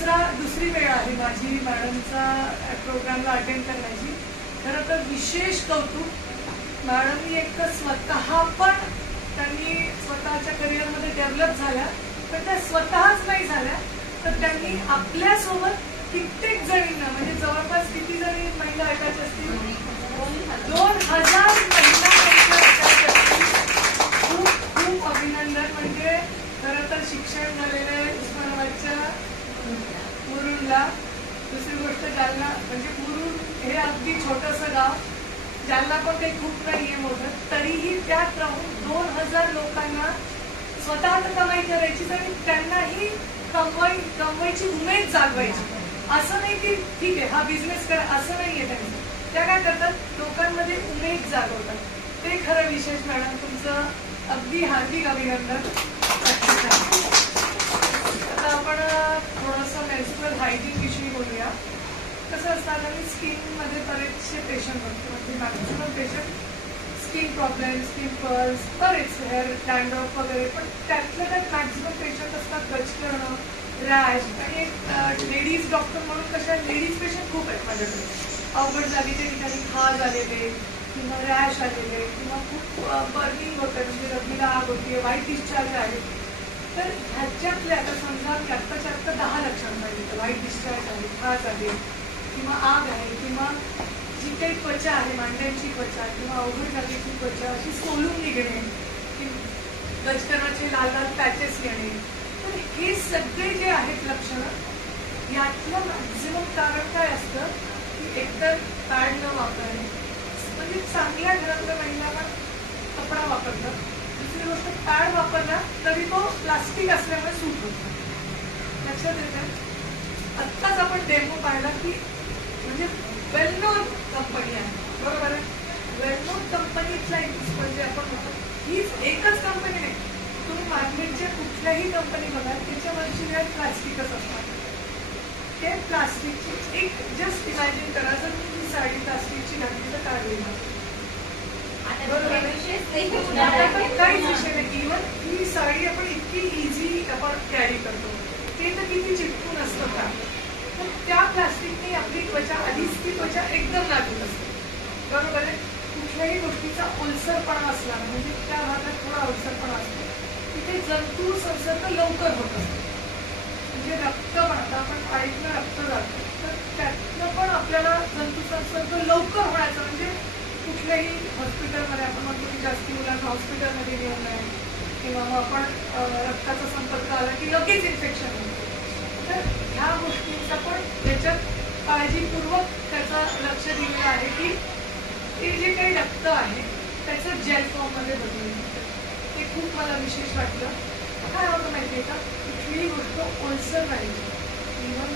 दुसरी वेळ आहे माझी मॅडमचा प्रोग्रामला अटेंड करण्याची. खरं तर विशेष कौतुक मॅडमनी एक तर स्वतः पण त्यांनी स्वतःच्या करिअरमध्ये डेव्हलप झाल्या, पण त्या स्वतःच नाही झाल्या तर त्यांनी आपल्यासोबत कित्येक जणींना म्हणजे जवळपास किती जणी महिला ऐकायच्या असतील 2000 महिला ऐकायच्या असतील. खूप खूप अभिनंदन. म्हणजे खरं तर शिक्षण झालेलं आहे उस्मानाबादच्या मुरुडला. दुसरी गोष्ट जालना, म्हणजे मुरुड हे अगदी छोटंसं गाव, जालना पण काही खूप नाहीये मोठं, तरीही त्यात राहून 2000 लोकांना स्वतः तर कमाई करायची आणि त्यांनाही कमवायची उमेद जागवायची. असं नाही की ठीक आहे हा बिझनेस करा असं नाहीये त्यांचं. त्या काय करतात, लोकांमध्ये उमेद जागवतात. ते खरं विशेष. मॅडम तुमचं अगदी हार्दिक अभिनंदन. आता आपण थोडंसं मेन्स्ट्रुअल हायजीन विषयी बोलूया. कसं असतं, आता मी स्किनमध्ये बरेचसे पेशंट बघतो, म्हणजे maximum patient skin problems, pimples, बरेच हेअर डॅन्ड्रफ वगैरे, पण त्यातल्या त्यात मॅक्सिमम पेशंट असतात गच करणं, रॅश. आणि एक लेडीज डॉक्टर म्हणून कशा लेडीज पेशंट खूप आहेत माझ्याकडे. अवघड जागेच्या ठिकाणी खाज आलेले किंवा रॅश आलेले किंवा खूप बर्निंग होतं, म्हणजे रबीला आग होती, व्हाईट डिस्चार्ज आहे. तर ह्याच्यातले आता समजा की आत्ताच्या आत्ता 10 लक्षणं पाहिजे. व्हाईट डिस्चार्ज आहे, खाज आहे किंवा आग आहे किंवा जी काही त्वचा आहे, मांड्यांची त्वचा किंवा अवघड जागेची त्वचा अशी सोलून निघणे, गजकरणाचे लाल लाल पॅचेस येणे. तर हे सगळे जे आहेत लक्षणं, यातलं मॅक्झिमम कारण काय असतं की एकतर पॅड न वापरणे, म्हणजे चांगल्या घरातल्या महिलांना कपडा वापरतात. दुसरी गोष्ट, पॅड वापरला तरी तो प्लास्टिक असल्यामुळे सूट होतो. लक्षात येतं. आत्ताच आपण डेमो पाहिला की म्हणजे वेल नोन कंपनी आहे, बरोबर आहे. वेल नोन कंपनीतला म्हणजे आपण म्हणतो हीच एकच कंपनी नाही. तुम्ही मार्केटच्या कुठल्याही कंपनी बघा, त्याच्यावरची वेळ प्लास्टिकच असणार. ते प्लास्टिकची एक जस्ट इमॅजिन करा, जर तुम्ही साडी प्लास्टिकची घातली तर काय होईल. काहीच विषय नाही. इव्हन ही साडी आपण इतकी इझी आपण कॅरी करतो, ते तर किती चिटकून असतं का. तर त्या प्लास्टिकने आपली त्वचा, आधीच ती त्वचा एकदम नाजूक असते, बरोबर आहे. कुठल्याही गोष्टीचा ओलसरपणा असला म्हणजे त्या भागात थोडा ओलसरपणा असतो, तिथे जंतू संसर्ग लवकर होत असतो. म्हणजे रक्त पण, आता आपण पाईपनं रक्त जातो तर त्यातनं पण आपल्याला जंतू संसर्ग लवकर होण्याचं, म्हणजे कुठल्याही हॉस्पिटलमध्ये आपण म्हणतो की जास्ती मुलांना हॉस्पिटलमध्ये घेऊन नये किंवा मग आपण रक्ताचा संपर्क आला की लगेच इन्फेक्शन होतं. तर ह्या गोष्टींचा पण त्याच्यात काळजीपूर्वक त्याचा लक्ष दिलेलं आहे की ते जे काही रक्त आहे त्याचं जेल फॉर्ममध्ये बदलून येतं. ते खूप मला विशेष वाटलं. काय होतं माहिती आहे का, कुठलीही गोष्ट ओलसर राहिली, इव्हन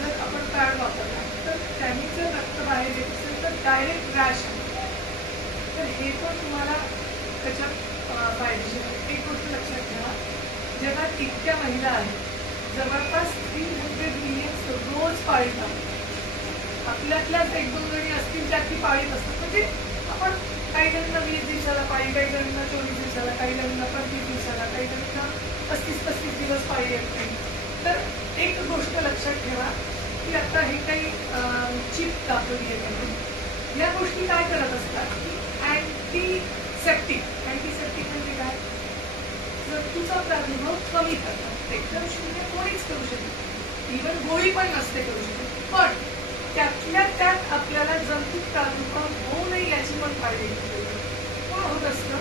जर आपण पॅड वापरला तर त्यांनी जर रक्त बाहेर येत असेल तर डायरेक्ट रॅश आहे. तर हे पण तुम्हाला त्याच्यात फायदेशीर आहे. एक गोष्ट लक्षात ठेवा, जगात इतक्या महिला आहेत, जवळपास 300 मिलियन रोज पाळीत आहेत. आपल्यातल्याच 1-2 जणी असतील त्यात ती पाळीत असतात. म्हणजे आपण काही जणांना 20 दिवसाला पाळी, काही जणांना 24 दिवसाला, काही जणांना 25 दिवसाला, काही जणांना 35-35 दिवस पाळी येत नाही. तर एक गोष्ट लक्षात ठेवा की आता हे काही चिप दाखवली आहे, या गोष्टी काय करत असतात की अँटीसेप्टिक म्हणजे काय, जंतूचा प्रादुर्भाव कमी करतात. एकदम शून्य कोणीच करू शकत, इव्हन गोळी पण नसते करू शकत, पण त्यातल्या त्यात आपल्याला जंतू प्रादुर्भाव होऊ नये याची पण काळजी घेतली. काय होत असतं,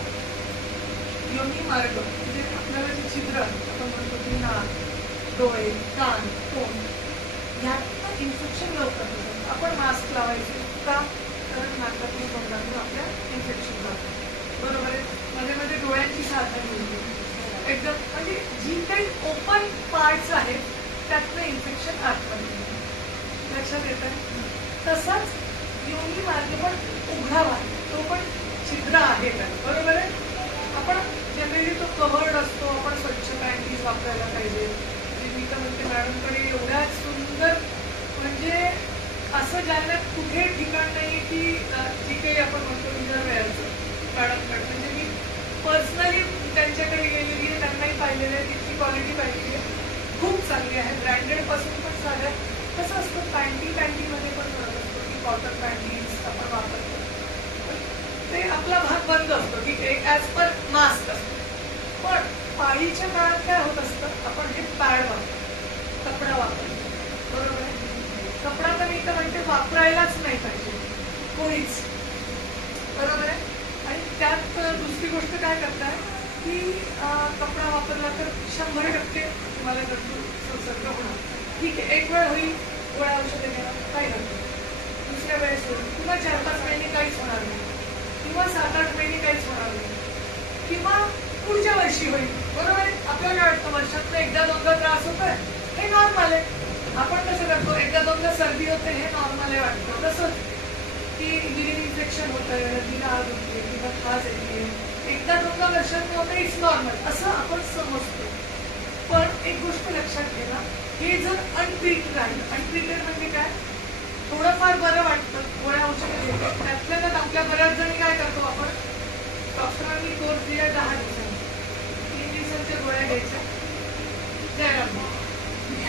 योनी मार्ग म्हणजे आपल्याला जे छिद्र आपण म्हणतो की नाक, डोळे, कान, तोंड, ह्यात इन्फेक्शन लवकर होतं. आपण मास्क लावायचे का, कारण नाकातून तोंडातून आपल्या इन्फेक्शन जातं, बरोबर आहे. मध्ये मध्ये डोळ्यांची साधनं मिळते एकदम, म्हणजे जी काही ओपन पार्ट्स आहेत त्यातलं इन्फेक्शन आतमध्ये. लक्षात येतं. तसाच योनी मार्ग पण उघडावा, तो पण छिद्र आहे का, बरोबर आहे. आपण जनरली तो कव्हर्ड असतो, आपण स्वच्छ पॅन्टीज वापरायला पाहिजे. मी तर म्हणते मॅडमकडे एवढ्या सुंदर, म्हणजे असं ज्यांना कुठे ठिकाण नाही की जी काही आपण म्हणतो इनरवेअरचं मॅडमकडे, म्हणजे मी पर्सनली त्यांच्याकडे गेलेली आहे, त्यांनाही पाहिलेलं आहे, तिची क्वालिटी पाहिलेली आहे, खूप चांगली आहे. ब्रँडेड पासून पण साड्या कसं असतं, पॅन्टीमध्ये पण फरक असतो की कॉटन पॅन्टीज आपण वापरतो, ते आपला भाग बंद असतो की ॲज पर मास्क असतो. पण पाळीच्या काळात काय होत असतं, आपण हे पॅड वापरतो, कपडा वापरतो, बरोबर आहे. कपडा तर मी तर म्हणते वापरायलाच नाही पाहिजे कोणीच, बरोबर आहे. आणि त्यात दुसरी गोष्ट काय करताय की कपडा वापरला तर 100% तुम्हाला संसर्ग होणार. ठीक आहे, एक वेळ होईल, गोळ्या औषधे घेणार काही नव्हतं, दुसऱ्या वेळेस होईल, किंवा 4-5 महिने काहीच होणार नाही, किंवा 7-8 महिने काहीच होणार नाही, किंवा पुढच्या वर्षी होईल, बरोबर आहे. आपल्याला काय वाटतं, वर्षातनं एकदा दोनदा त्रास होतोय, हे नॉर्मल आहे. आपण कसं करतो, एकदा दोनदा सर्दी होते हे नॉर्मल आहे वाटतं, तसंच की युरिन इन्फेक्शन होतंय, हळदीला आग होते किंवा खाज येते, एकदा दोनदा वर्षात होतं, इट्स नॉर्मल असं आपण समजतो. पण एक गोष्ट लक्षात घ्या, हे जर अनट्रीटेड आहे, अनट्रीटेड म्हणजे काय, थोडंफार बरं वाटतं, गोळ्या औषधं घेतो, त्यातल्या त्यात आपल्या बऱ्याच जणी काय करतो, आपण डॉक्टरांनी कोर्स दिला 10 दिवसांचा, 3 दिवसांच्या गोळ्या घ्यायच्या,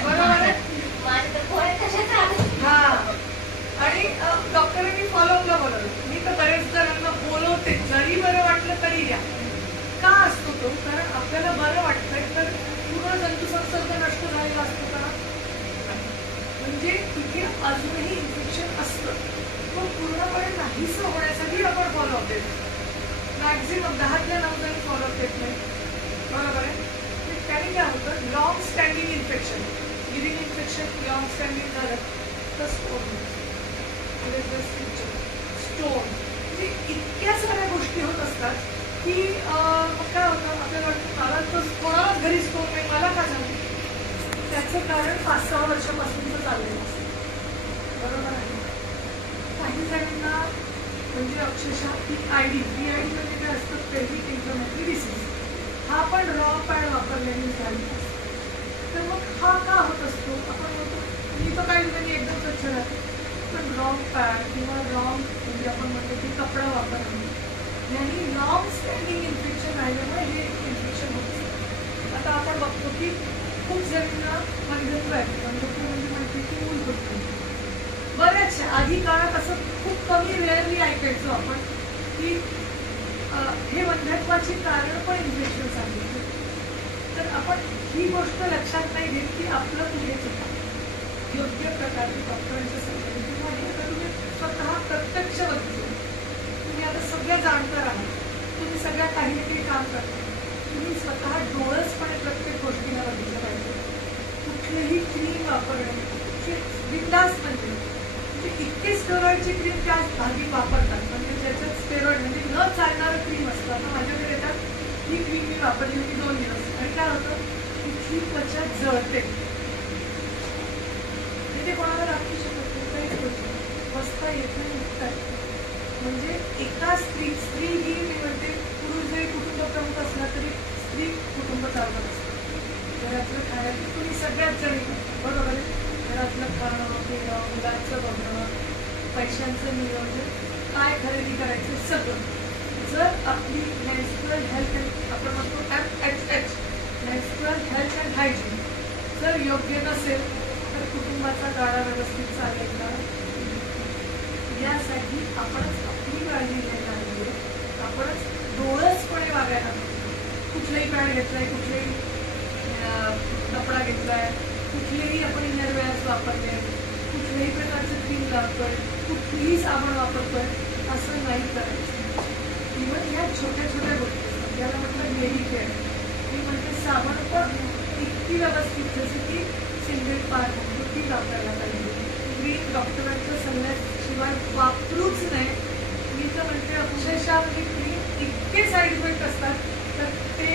बरोबर आहे. हा, आणि डॉक्टरांनी फॉलोअपला बोलवलं. मी तर बरेच जणांना बोलवते, जरी बरं वाटलं तरी घ्या. का असतो तो, कारण आपल्याला बरं वाटतंय तर पूर्ण जंतुसंसर्ग नष्ट झालेला असतो का, म्हणजे तिथे अजूनही इन्फेक्शन असतं, तो पूर्णपणे नाहीसं होण्यासाठी आपण फॉलोअप देतो. मॅक्झिमम 10तल्या 9 जणी फॉलोअप देत नाही, बरोबर आहे. त्याने काय होतं, long standing infection, urine infection long standing झालं तर स्टोन, म्हणजे इतक्या साऱ्या गोष्टी होत असतात की मग काय होतं, आपल्याला वाटतं मला तर कोणालाच घरी स्टोन नाही, मला का झालं, त्याचं कारण 5-6 वर्षापासूनचं चाललेलं असतं, बरोबर आहे. काही जणांना म्हणजे अक्षरशः PID म्हणजे काय असतं, पेल्विक इन्फ्लेमेटरी डिसीज, हा पण रॉ पॅड वापरल्याने झालेला असतो. तर मग हा का होत असतो, आपण म्हणतो मी तर काही जणी एकदम स्वच्छ राहते, पण रॉंग पॅड किंवा रॉंग म्हणजे आपण म्हणतो की कपडा वापरणं यांनी लॉंग स्टँडिंग इन्फेक्शन राहिल्यामुळे हे इन्फेक्शन होत असतं. आता आपण बघतो की खूप जणांना वंध्यत्व आहे, वंध्यत्व म्हणजे म्हणते की मूल होतं. बऱ्याचशा आधी काळात असं खूप कमी वेळेली ऐकायचो आपण की हे वंध्यत्वाची कारण पण इन्फेक्शन सांगितलं. तर आपण ही गोष्ट लक्षात नाही घेत की आपलं कुठे चुका, योग्य प्रकारे डॉक्टरांच्या सल्ल्याने किंवा हे आता तुम्ही स्वतः प्रत्यक्ष बघितलं, तुम्ही आता सगळं जाणकार आहात, तुम्ही सगळ्या काही ना काही काम करता, तुम्ही स्वतः डोळसपणे प्रत्येक गोष्टीला बघितलं पाहिजे. कुठलीही क्रीम वापरणे बिंदास म्हणजे इतके स्टेरॉइडची क्रीम त्या भागी वापरतात, म्हणजे ज्याच्यात स्टेरॉइड म्हणजे न चालणारं क्रीम असतं. आता माझ्याकडे येतात, ही क्रीम मी वापरली होती 2 दिवस, आणि काय होतं, तिथली त्वचा जळते, ते कोणाला दाखवू शकत नाही, काहीच गोष्ट बसता येत नाही, उठता येत. म्हणजे एका स्त्री ही मी म्हणते, पुरुष जरी कुटुंब प्रमुख असला तरी स्त्री कुटुंब चालवत असतं. घरातलं खाण्यात तुम्ही सगळ्यात जणी, बरोबर आहे, घरातलं खाणं पिणं, मुलांचं बघणं, पैशांचं नियोजन, काय खरेदी करायचं, सगळं जर आपली नॅचरल हेल्थ आपण म्हणतो MHH natural health and hygiene जर योग्य नसेल तर कुटुंबाचा गाडा व्यवस्थित चालेल का, यासाठी आपणच आपली काळजी घ्यायला हवी. आपणच डोळसपणे वागायला हवं. कुठलाही पॅड घेतलाय, कुठलाही कपडा घेतलाय, कुठलेही आपण इनरवेअर्स वापरले, कुठल्याही प्रकारचं क्रीम लावतोय, कुठलीही साबण वापरतोय, असं नाही करायचं. इव्हन ह्या छोट्या छोट्या गोष्टी असतात, याला म्हटलं डेली केअर. मी म्हणते साबण पण इतकी व्यवस्थित, जसं की सिंगल पार्ट ती वापरायला पाहिजे. क्रीम डॉक्टरांच्या सल्ल्याशिवाय वापरूच नाही. मी तर म्हणते अक्षरशः म्हणजे क्रीम इतके साईड इफेक्ट असतात, तर ते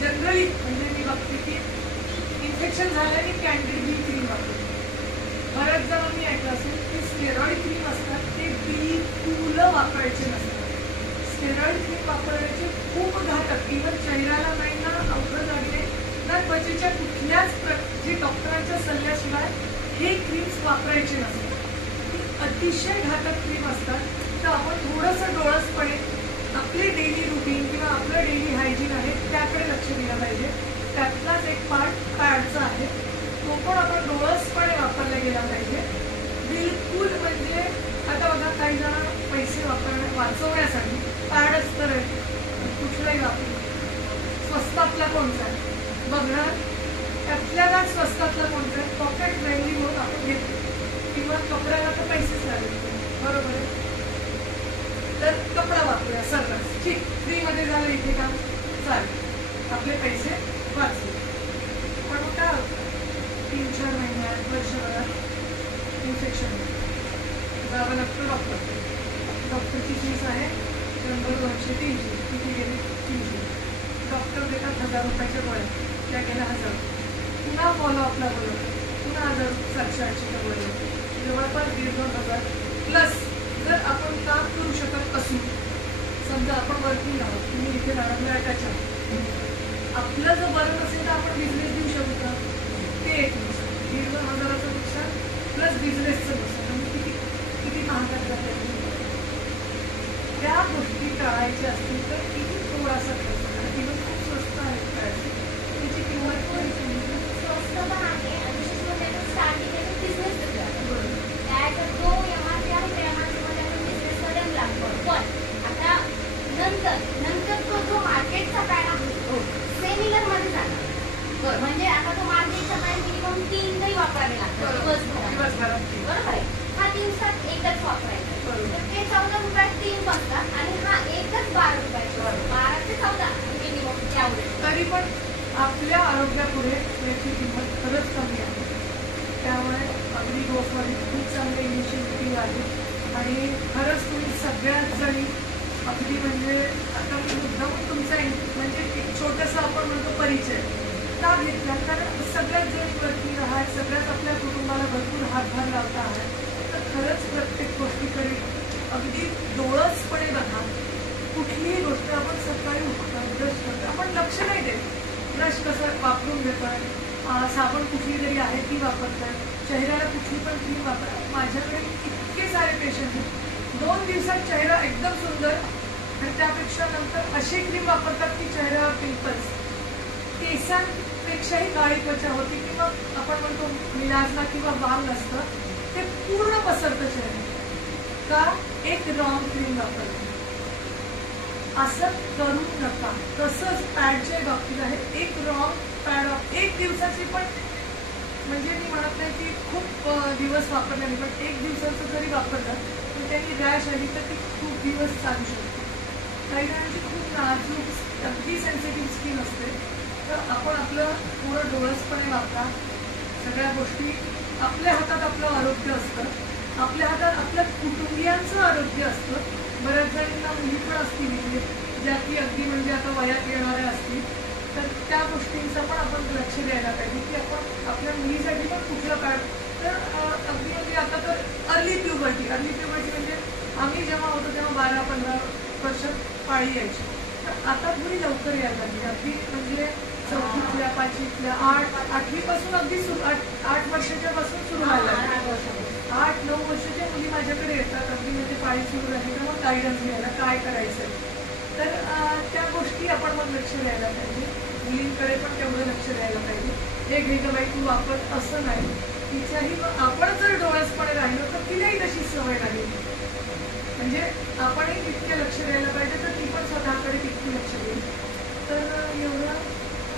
जनरली म्हणजे मी बघते की इन्फेक्शन झाल्याने कॅन्डिड ही क्रीम वापरते. बऱ्याच जणांनी ऐकलं असेल की स्टेरॉइड क्रीम असतात ते बिलकुल वापरायचे नसतात. स्टेरॉइड क्रीम वापरायचे खूप घातक, इव्हन शरीराला नाही ना औषध लागले ना त्वचेच्या कुठल्याच जे डॉक्टरांच्या सल्ल्याशिवाय हे क्रीम्स वापरायचे नसतात. ही अतिशय घातक क्रीम असतात. तर आपण थोडंसं डोळसपणे आपले डेली रुटीन किंवा आपलं डेली हायजीन आहे त्याकडे लक्ष दिलं पाहिजे. त्यातलाच एक पार्ट पॅडचा आहे, तो पण आपण डोळसपणे वापरला आपल्याला स्वस्तातलं कोणतं आहे, पॉकेट फ्रेंडली म्हणून आपण घेतो किंवा कपड्याला तर पैसेच लागले, बरोबर आहे. तर कपडा वापरूया सर्वच, ठीक, फ्रीमध्ये झालं इथे काम, चालेल, आपले पैसे वाचले. पण मग काय होतं, 3-4 महिन्यात, वर्षभरात इन्फेक्शन जावं लागतं डॉक्टर. डॉक्टरची फीस आहे 100-200-300, किती गेली 300. डॉक्टर देतात 1000 रुपयाच्या गोळ्या, त्या गेल्या 1000. पुन्हा फॉलोअपला बोलवतात, पुन्हा 700-800च्या गोळ्या, जवळपास 1,500-2,000 प्लस. जर आपण काम करू शकत असू, समजा आपण वर्किंग आहोत, तुम्ही इथे मॅडमला अटॅच आहात, आपलं जर बरं नसेल तर आपण बिझनेस देऊ शकतो का, ते एक नुकसान, 1,500चं नुकसान प्लस बिझनेसचं नुकसान, म्हणजे किती किती महागात जाते. त्या गोष्टी टाळायच्या असतील तर किती थोडासा खर्च करा, किंवा खूप स्वस्त आहे त्याची किंमत पण स्वस्त पण आहे. विशेष म्हणजे स्टार्टिंग बिझनेस त्याचा जो एमआरपी आहे त्या एमआरपीमध्ये आपण बिझनेसमध्ये लागतो. पण आता नंतर तो जो मार्केटचा पॅड आहे सेमिलर मध्ये जाणार. म्हणजे आता तो मार्केटचा पॅड मिनिमम 3 तरी वापरावे लागतात दिवसभरात, बरोबर आहे. हा दिवसात एकच वापरायचा, तर ते 14 रुपयात 3 बसतात आणि हा एकच 12 रुपयाचा, 12 ते 14 मिनिमम त्यावेळेस. तरी पण आपल्या आरोग्यापुढे याची किंमत खरंच कमी आहे. त्यामुळे अगदी गोफवाडी खूप चांगले इनिशिएटिव्ह आहे आणि खरंच तुम्ही सगळ्याच जणी अगदी म्हणजे आता मुद्दाम तुमचा म्हणजे एक छोटंसं आपण म्हणतो परिचय का घेतला, कारण सगळ्याच जणी वर्किंग आहात, सगळ्याच आपल्या कुटुंबाला भरपूर हातभार लावता आहात. तर खरंच प्रत्येक गोष्टीकडे अगदी डोळसपणे बघा. कुठलीही गोष्ट आपण सकाळी उठतो, ब्रश करतो, आपण लक्ष नाही देत, ब्रश कसं वापरून घेतोय, साबण कुठली तरी आहे ती वापरताय, चेहऱ्याला कुठली पण क्रीम वापरा. माझ्याकडे इतके सारे पेशंट आहेत, 2 दिवसात चेहरा एकदम सुंदर आणि त्यापेक्षा नंतर अशी क्रीम वापरतात की चेहऱ्यावर पिंपल्स, केसांपेक्षाही काळी त्वचा होती किंवा आपण म्हणतो मिलाजला किंवा वाल नसतं ते पूर्ण पसरतं चेहरा का, एक रॉंग क्रीम वापरते. असं करू नका. तसंच पॅडच्या बाबतीत आहे, एक रॉंग पॅड एक दिवसाची पण, म्हणजे मी म्हणत नाही की खूप दिवस वापरल्याने, पण 1 दिवसाचं जरी वापरलं तर त्यांनी रॅश आली तर ती खूप दिवस चालू शकते. काही जणांची खूप नाजूक अगदी सेन्सिटिव्ह स्किन असते, तर आपण आपलं थोडं डोळसपणे वापरा. सगळ्या गोष्टी आपल्या हातात आपलं आरोग्य असतं, आपल्या हातात आपल्या कुटुंबियांचं आरोग्य असतं. बऱ्याच जणांना मुली पण असतील म्हणजे ज्या की अगदी म्हणजे आता वयात येणाऱ्या असतील, तर त्या गोष्टींचं पण आपण लक्ष द्यायला पाहिजे की आपण आपल्या मुलीसाठी पण कुठलं पॅड. तर अगदी म्हणजे आता तर अर्ली प्युबर्टी म्हणजे आम्ही जेव्हा होतो तेव्हा 12-15 वर्ष पाळी यायची, तर आता थोडी लवकर यायला लागली. अगदी म्हणजे 4थीतल्या 5वीतल्या 8वीपासून अगदी 8 वर्षाच्या पासून सुरू व्हायला लागली. 8-9 वर्षाच्या मुली माझ्याकडे येतात, अगदी म्हणजे पाळी सुरू राहिली तर मग गायडन्स घ्यायला काय करायचं. तर त्या गोष्टी आपण मग लक्ष द्यायला पाहिजे. मुलींकडे पण तेवढं लक्ष द्यायला पाहिजे. हे घे गं बाई तू वापर, असं नाही. तिच्याही आपण जर डोळसपणे राहिलो तर तिलाही तशी सवय लागेल. म्हणजे आपणही तितके लक्ष द्यायला पाहिजे, तर ती पण स्वतःकडे तितकी लक्ष देईल. तर एवढं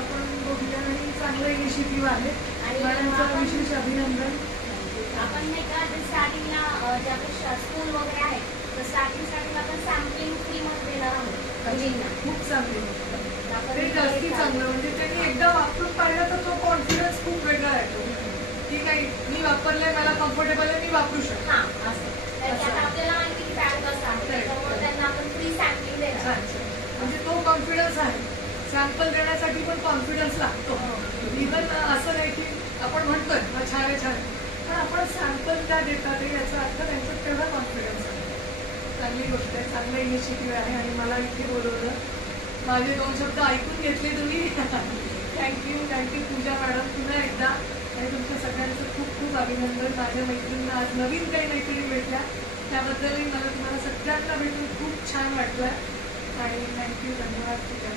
आपण बघूया आणि चांगलं इनिशिएटिव्ह आहे आणि मॅडमचं विशेष अभिनंदन. आपण नाही का स्टार्टिंगला ज्या स्कूल वगैरे आहे तर स्टार्टिंगला आपण सॅम्पलिंग फ्रीमध्ये देणार आहोत. खूप चांगली ते जास्ती चांगलं, म्हणजे त्यांनी एकदा वापरून पाहिलं तर तो कॉन्फिडन्स खूप वेगळा येतो की नाही मी वापरलंय, मला कम्फर्टेबल आहे, मी वापरू शकतो. हां असं आपल्याला माहिती की पॅड कसं आहे, त्याच्यामुळे त्यांना आपण फ्री सॅम्पलिंग देणार. म्हणजे तो कॉन्फिडन्स आहे. सॅम्पल देण्यासाठी पण कॉन्फिडन्स लागतो. इव्हन असं नाही की आपण म्हणतोय छान आहे छान आहे, पण आपण सॅम्पल त्या देतात याचा अर्थ त्यांच्यात तेवढा कॉन्फिडन्स आहे. चांगली गोष्ट आहे, चांगलं इनिशिएटिव्ह आहे आणि मला इथे बोलवलं, माझे 2 शब्द ऐकून घेतले तुम्ही. थँक्यू पूजा मॅडम पुन्हा एकदा. आणि तुमच्या सगळ्यांचं खूप खूप अभिनंदन. माझ्या मैत्रिणींना आज नवीन काही मैत्रिणी भेटल्या त्याबद्दलही मला तुम्हाला सगळ्यांना भेटून खूप छान वाटलं आणि थँक्यू, धन्यवाद पूजा.